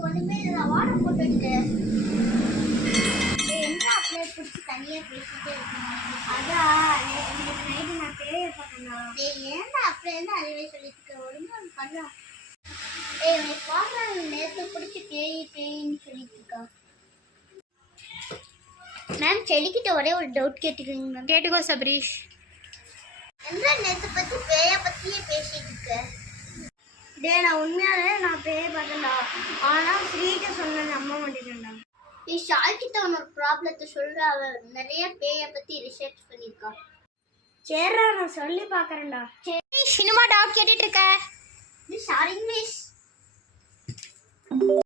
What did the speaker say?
ஒண்ணுமே இல்லை வாட்டர் போட்டு எடுக்க என்ன அப்படியே பிடிச்சி தனியா பேசிட்டே இருக்கணும் அதான் நைட்டு நான் பேய பார்த்தேன்னா ஏன்டா அப்படியே இருந்து அதுவே சொல்லிட்டு ஒழுங்கா பண்ணலாம் உனக்கு பார்க்கலாம் நேற்று பிடிச்சி பேயின்னு சொல்லிட்டு இருக்கா மேம் செடிக்கிட்ட ஒரே ஒரு டவுட் கேட்டுக்கிறீங்க மேம் கேட்டுக்கோ சபரீஷ். எந்த நேற்று பற்றி பேயை பற்றியே பேசிட்டு இருக்க நான் உண்மையாலே நான் பேய பார்த்தேன்டா ஆனால் ஃப்ரீட்ட சொன்ன நம்ப மாட்டேங்கடா நீ ஷால்கிட்ட உன்னோட ப்ராப்ளத்தை சொல்ற அவ நிறைய பேயை பற்றி ரிசர்ச் பண்ணியிருக்கா சரிடா நான் சொல்லி பார்க்குறேன்டா சரி சினிமா டவுட் கேட்டுட்டு இருக்க சாரி மிஸ்